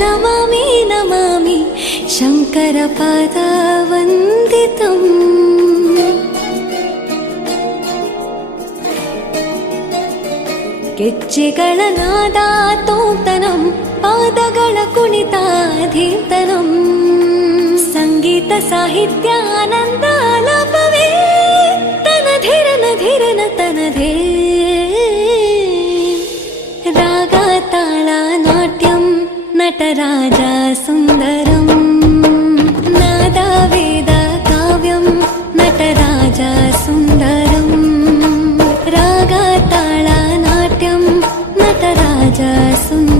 నమామి నమామి శంకర పాదవందితం. ಗೆಜ್ಜೆಗಳ ನಾದ ತೋಂತನಂ, ಪಾದಗಳ ಕುಣಿತಾಧೀರ್ತನಂ, ಸಂಗೀತ ಸಾಹಿತ್ಯ ಆನಂದ ಆಲಾಪವೇ ತನಧಿರನ ಧಿರನ ತನಧೇ. ರಾಗ ತಾಳ ನಾಟ್ಯಂ ನಟರಾಜ ಸುಂದರಂ, ನಾದ ವೇದ ಕಾವ್ಯಂ ನಟರಾಜ ಸುಂದರಂ. ರಾಗ ತಾಳ ನಾಟ್ಯಂ ನಟರಾಜ ಸುಂದರಂ.